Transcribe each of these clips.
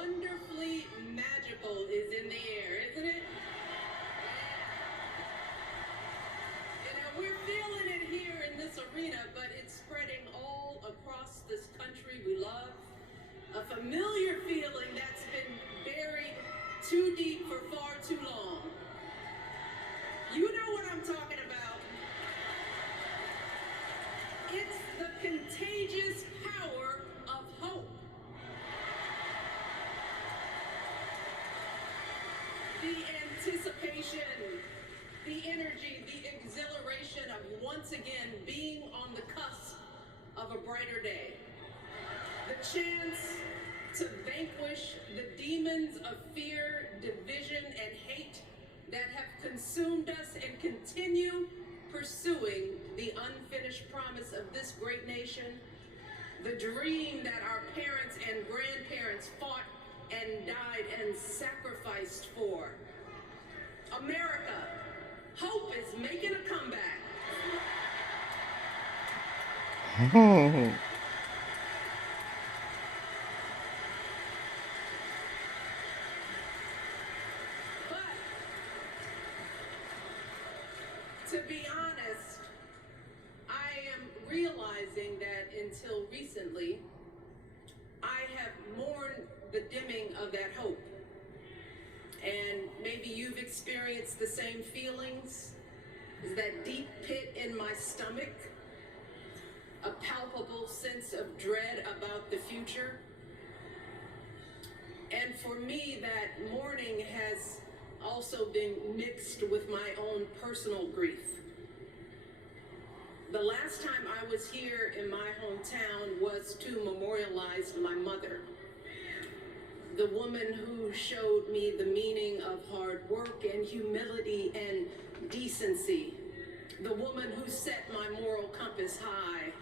wonderfully magical is in the air, isn't it? You know, we're feeling it here in this arena, but it's spreading all across this country we love. A familiar feeling that's been buried too deep for far too long. You know what I'm talking about. It's the contagious power of hope. The anticipation, the energy, the exhilaration of once again being on the cusp of a brighter day. The chance to vanquish the demons of fear, division, and hate that have consumed us and continue pursuing the unfinished promise of this great nation, the dream that our parents and grandparents fought and died and sacrificed for. America, hope is making a comeback. To be honest, I am realizing that until recently, I have mourned the dimming of that hope. And maybe you've experienced the same feelings. Is that deep pit in my stomach, a palpable sense of dread about the future. And for me, that mourning has also been mixed with my own personal grief. The last time I was here in my hometown was to memorialize my mother, the woman who showed me the meaning of hard work and humility and decency, the woman who set my moral compass high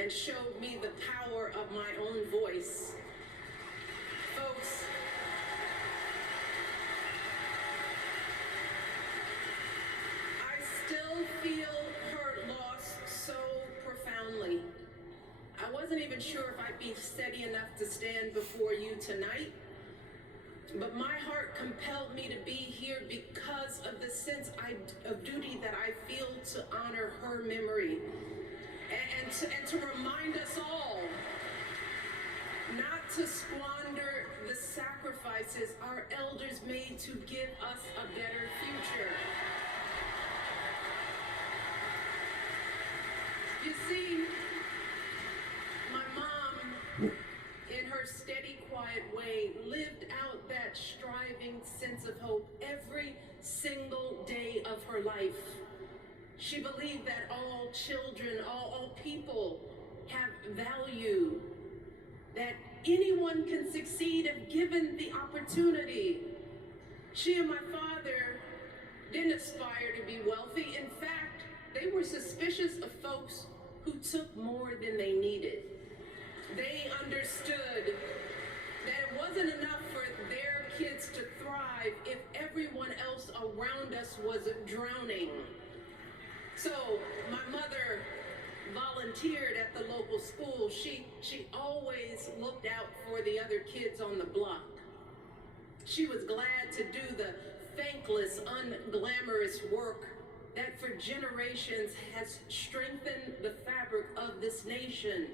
and showed me the power of my own voice. Folks, feel her loss so profoundly. I wasn't even sure if I'd be steady enough to stand before you tonight, but my heart compelled me to be here because of the sense of duty that I feel to honor her memory and to remind us all not to squander the sacrifices our elders made to give us a better future. You see, my mom, in her steady, quiet way, lived out that striving sense of hope every single day of her life. She believed that all children, all people have value, that anyone can succeed if given the opportunity. She and my father didn't aspire to be wealthy. In fact, they were suspicious of folks who took more than they needed. They understood that it wasn't enough for their kids to thrive if everyone else around us was drowning. So my mother volunteered at the local school. She always looked out for the other kids on the block. She was glad to do the thankless, unglamorous work that for generations has strengthened the fabric of this nation.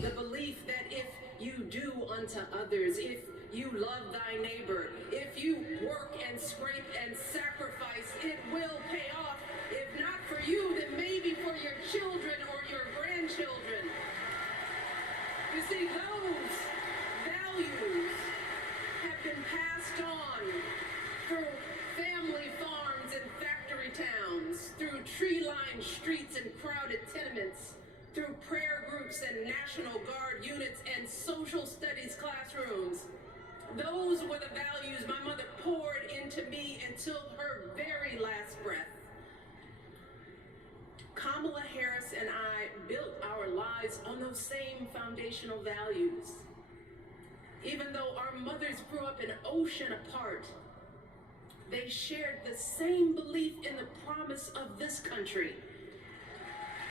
The belief that if you do unto others, if you love thy neighbor, if you work and scrape and sacrifice, it will pay off. If not for you, then maybe for your children or your grandchildren. You see, those values have been passed on through family farms and factory towns, through tree-lined streets and crowded tenements, through prayer groups and National Guard units and social studies classrooms. Those were the values my mother poured into me until her very last breath. Kamala Harris and I built our lives on those same foundational values. Even though our mothers grew up an ocean apart, they shared the same belief in the promise of this country.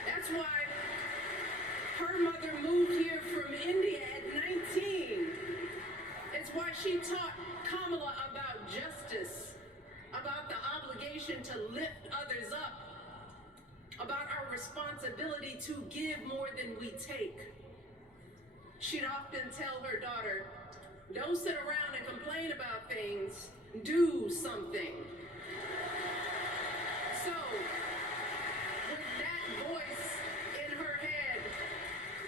That's why her mother moved here from India at 19. It's why She taught Kamala about justice, about the obligation to lift others up, about our responsibility to give more than we take. She'd often tell her daughter, don't sit around and complain about things, do something. So, with that voice in her head,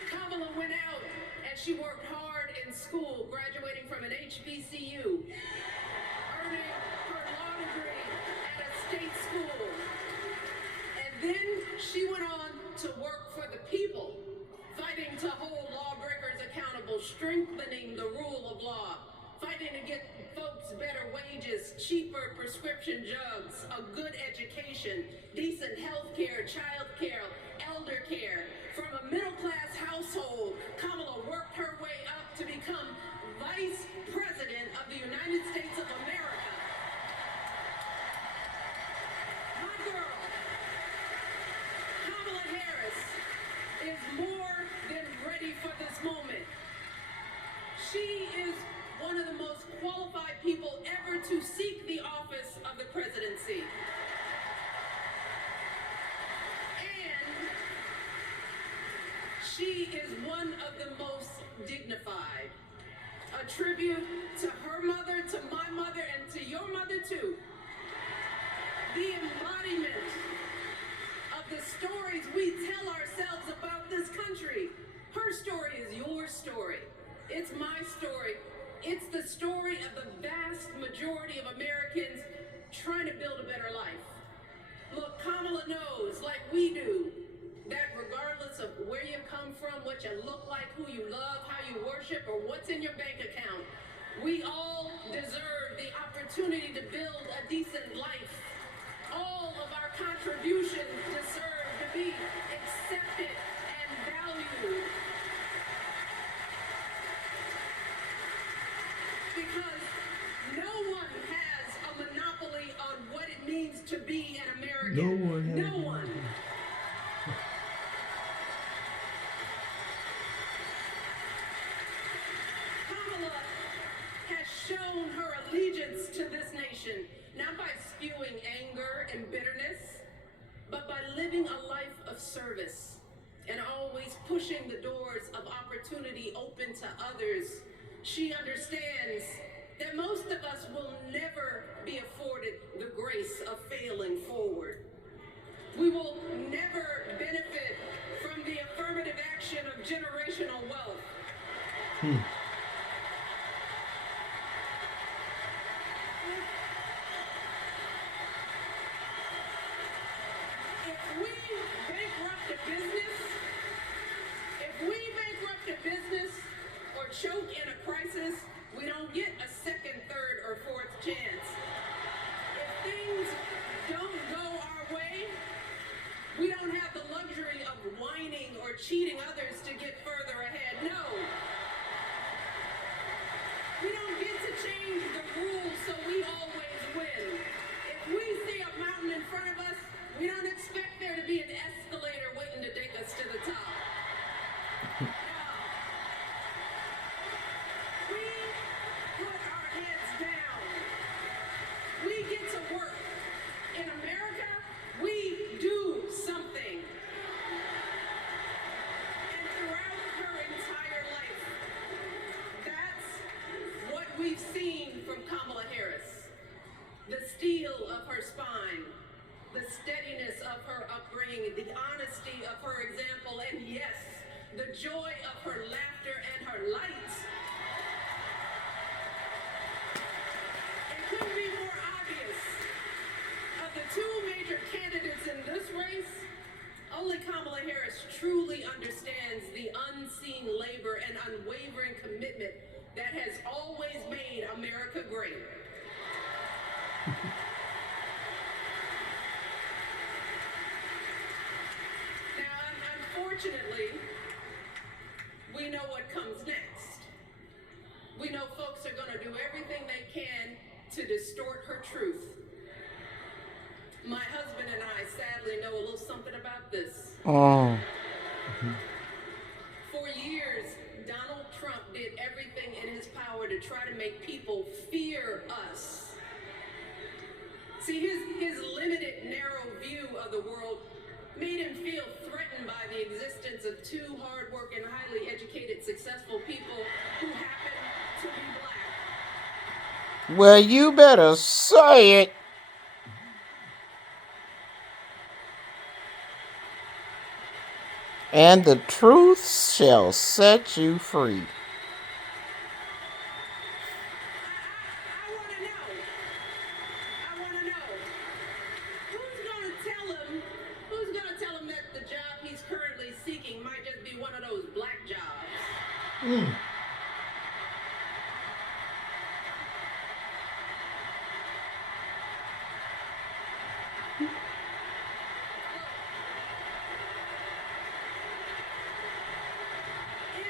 Kamala went out and she worked hard in school, graduating from an HBCU, earning her law degree at a state school. And then she went on to work for the people, fighting to hold lawbreakers accountable, strengthening the rule of law, fighting to get folks better wages, cheaper prescription drugs, a good education, decent health care, child care, elder care. From a middle-class household, Kamala worked her way up to become Vice President of the United States of America. My girl, Kamala Harris, is more than ready for this moment. She is one of the most qualified people ever to seek the office of the presidency. And she is one of the most dignified. A tribute to her mother, to my mother, and to your mother too. The embodiment of the stories we tell ourselves about this country. Her story is your story. It's my story. It's the story of the vast majority of Americans trying to build a better life. Look, Kamala knows, like we do, that regardless of where you come from, what you look like, who you love, how you worship, or what's in your bank account, we all deserve the opportunity to build a decent life. All of our contributions deserve to be accepted and valued. Because no one has a monopoly on what it means to be an American. No one. No one. Kamala has shown her allegiance to this nation, not by spewing anger and bitterness, but by living a life of service and always pushing the doors of opportunity open to others. She understands that most of us will never be afforded the grace of failing forward. We will never benefit from the affirmative action of generational wealth. If we bankrupt a business or choke in a crisis, we don't get a second, third, or fourth chance. If things don't go our way, we don't have the luxury of whining or cheating others to get further ahead. No. We don't get to change the rules so we always win. If we see a mountain in front of us, we don't expect there to be an escalator waiting to take us to the top. No. We put our heads down. We get to work. In America, we do something. And throughout her entire life, that's what we've seen from Kamala Harris. The steel of her spine, the steadiness of her upbringing, the honesty of her example, and yes, the joy of her laughter and her light. It couldn't be more obvious. Of the two major candidates in this race, only Kamala Harris truly understands the unseen labor and unwavering commitment that has always made America great. Now, unfortunately, we know what comes next. We know folks are going to do everything they can to distort her truth. My husband and I sadly know a little something about this. Oh. For years, Donald Trump did everything in his power power to try to make people fear us. See, his limited, narrow view of the world made him feel threatened by the existence of two hard-working, highly educated, successful people who happen to be black. Well, you better say it. And the truth shall set you free. I want to know. Who's going to tell him that the job he's currently seeking might just be one of those black jobs? It's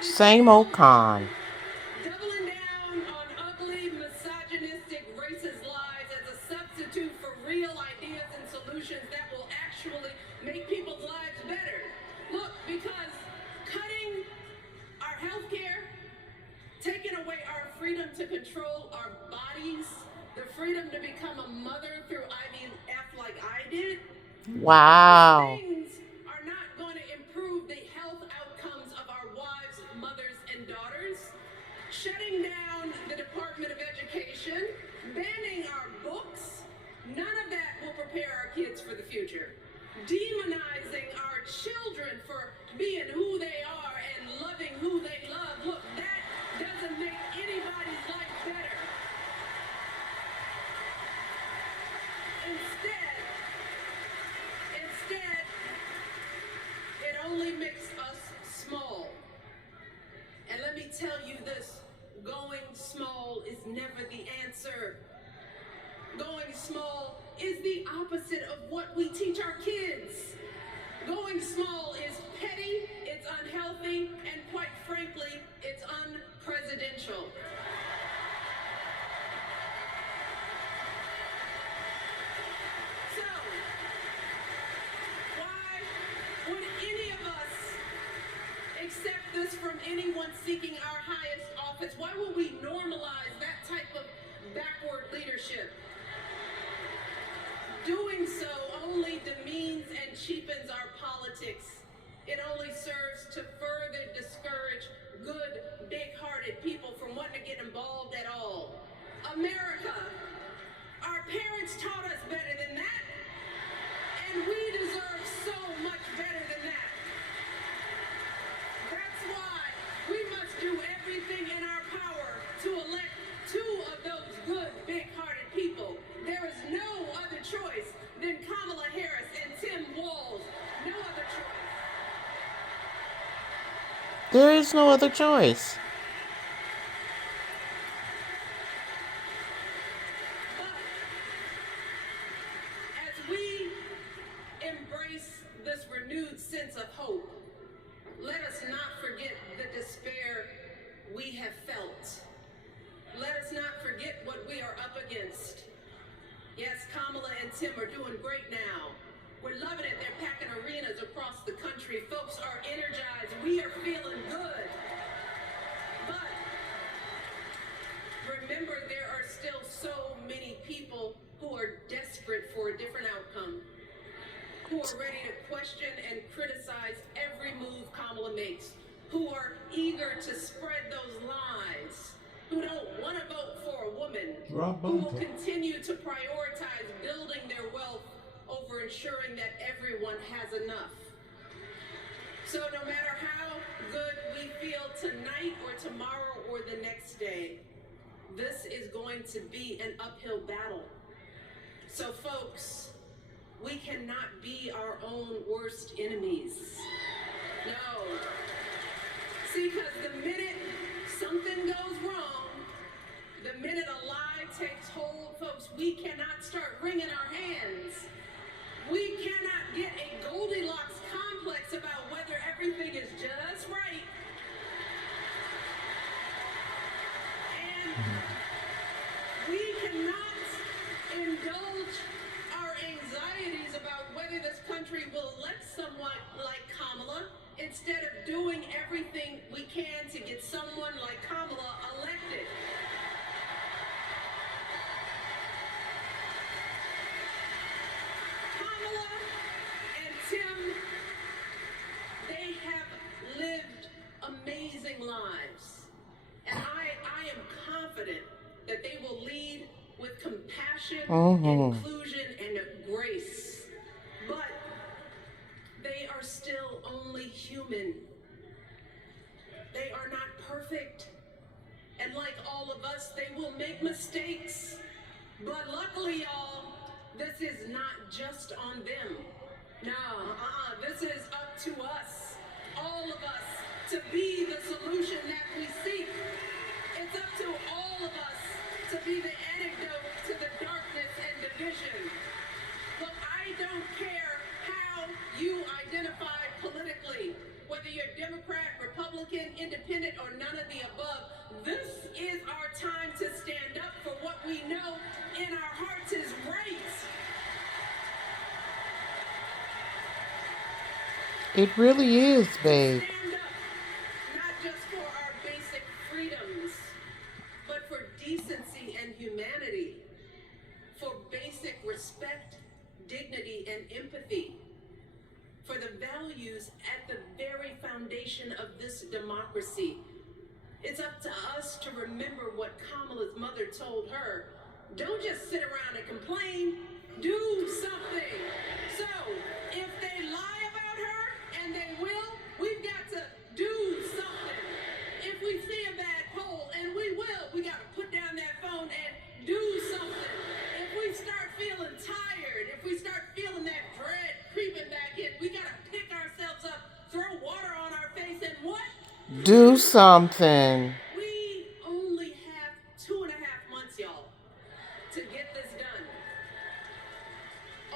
his Same old con. Doubling down on ugly, misogynistic, racist lies as a substitute for real ideas and solutions that will actually make people's lives better. Look, because cutting our health care, taking away our freedom to control our bodies, the freedom to become a mother through IVF like I did, Wow. things are not going to improve the health outcomes of our wives, mothers, and daughters. Shutting down the Department of Education, banning our books, none of that will prepare our kids for the future. Demonizing our children for being who they are and loving who they love, look, that doesn't make anybody's life better. Instead, it only makes us small. And let me tell you this, going small is never the answer. Going small is the opposite of what we teach our kids. Going small is petty, it's unhealthy, and quite frankly, it's unpresidential. So, why would any of us accept this from anyone seeking our highest office? Why would we normalize that type of backward leadership? Doing so only demeans and cheapens our politics. It only serves to further discourage good, big-hearted people from wanting to get involved at all. America, our parents taught us better than that, and we deserve so much better than that. That's why we must do everything in our power to elect two of those good, big-hearted people. There is no other choice than Kamala Harris and Tim Walz. No other choice. There is no other choice. But as we embrace this renewed sense of hope, let us not forget the despair we have felt. Let us not forget what we are up against. Yes, Kamala and Tim are doing great now. We're loving it. They're packing arenas across the country. Folks are energized. We are feeling good. But remember, there are still so many people who are desperate for a different outcome, who are ready to question and criticize every move Kamala makes, who are eager to spread those lies, who don't want to vote for a woman, who will continue to prioritize building their wealth over ensuring that everyone has enough. So no matter how good we feel tonight or tomorrow or the next day, this is going to be an uphill battle. So folks, we cannot be our own worst enemies. No. See, because the minute something goes wrong, the minute a lie takes hold, folks, we cannot start wringing our hands. We cannot get a Goldilocks complex about whether everything is just right. And we cannot indulge our anxieties about whether this country will elect someone like Kamala instead of doing everything we can to get someone like Kamala elected. Kamala and Tim, they have lived amazing lives. And I am confident that they will lead with compassion, inclusion, and grace. But they are still only human. They are not perfect. And like all of us, they will make mistakes. But luckily, y'all, this is not just on them. No, this is up to us, all of us, to be the solution that we seek. It's up to all of us to be the antidote to the darkness and division. Look, I don't care how you identify politically, whether you're Democrat, Republican, Independent, or none of the above. This is our time to stand up for what we know in our hearts is right. It really is, babe. Stand up, not just for our basic freedoms, but for decency and humanity, for basic respect, dignity, and empathy, for the values at the very foundation of this democracy. It's up to us to remember what Kamala's mother told her. Don't just sit around and complain. Do something. So, if they lie about her, and they will, we've got to do something. If we see a bad poll, and we will, we got to put down that phone and do something. If we start feeling tired, if we start feeling that dread creeping back in, we got to pick ourselves up, throw water on our face, and what? Do something. We only have 2.5 months, y'all, to get this done.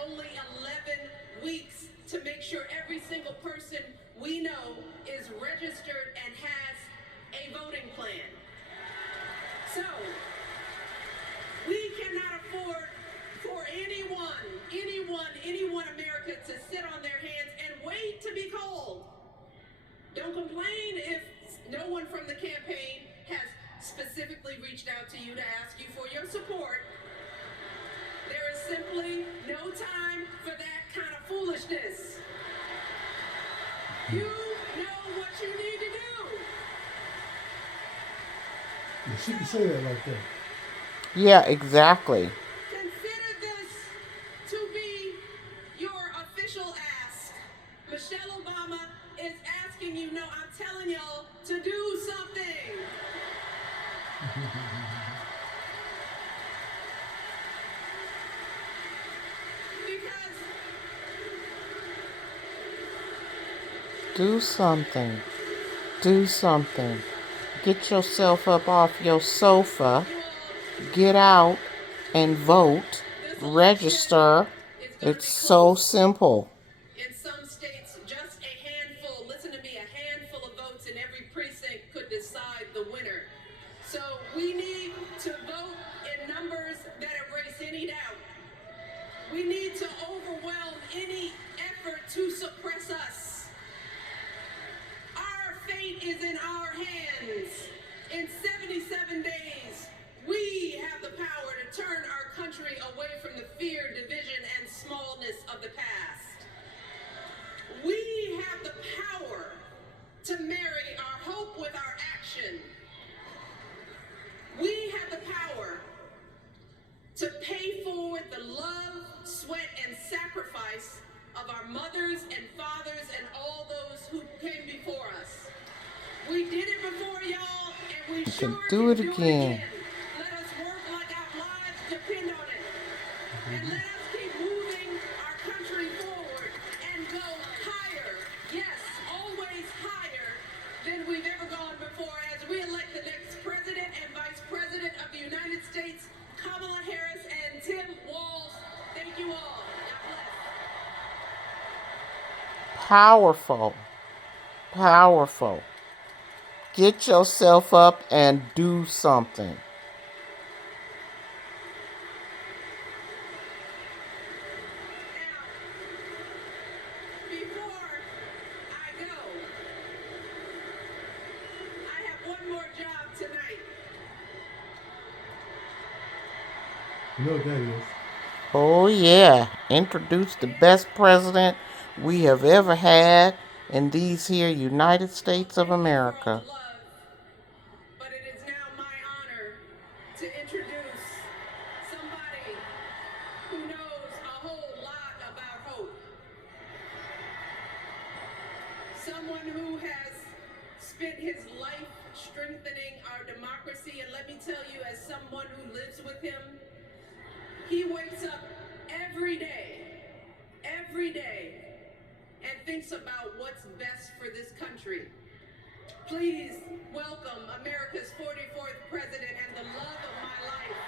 Only 11 weeks to make sure every single person we know is registered and has a voting plan. So, we cannot afford for anyone America to sit on their hands and wait to be called. Don't complain if no one from the campaign has specifically reached out to you to ask you for your support. There is simply no time for that kind of foolishness. You know what you need to do. You shouldn't say that like that. Yeah, exactly. Consider this to be your official ask. Michelle Obama is asking you, no, I'm telling y'all to do something. Because Do something. Do something. Get yourself up off your sofa. Get out and vote. Register. It's so simple. in some states, just a handful, listen to me, a handful of votes in every precinct could decide the winner. So we need to vote in numbers that erase any doubt. We need to overwhelm any effort to suppress us. Our fate is in our hands. In 77 days, we have the power to turn our country away from the fear, division, and smallness of the past. We have the power to marry our hope with our action. We have the power to pay forward the love, sweat, and sacrifice of our mothers and fathers and all those who came before us. We did it before, y'all, and we sure can do it can again. Let us work like our lives depend on it. And let us keep moving our country forward and go higher. Yes, always higher than we've ever gone before as we elect the next president and vice president of the United States, Kamala Harris and Tim Walz. Thank you all. God bless. Powerful. Powerful. Get yourself up and do something. Now, before I go, You know what that is. Oh, yeah. Introduce the best president we have ever had in these here United States of America. But it is now my honor to introduce somebody who knows a whole lot about hope. Someone who has spent his life strengthening our democracy, and let me tell you, as someone who lives with him, he wakes up every day, and thinks about what's best for this country. Please welcome America's 44th president and the love of my life,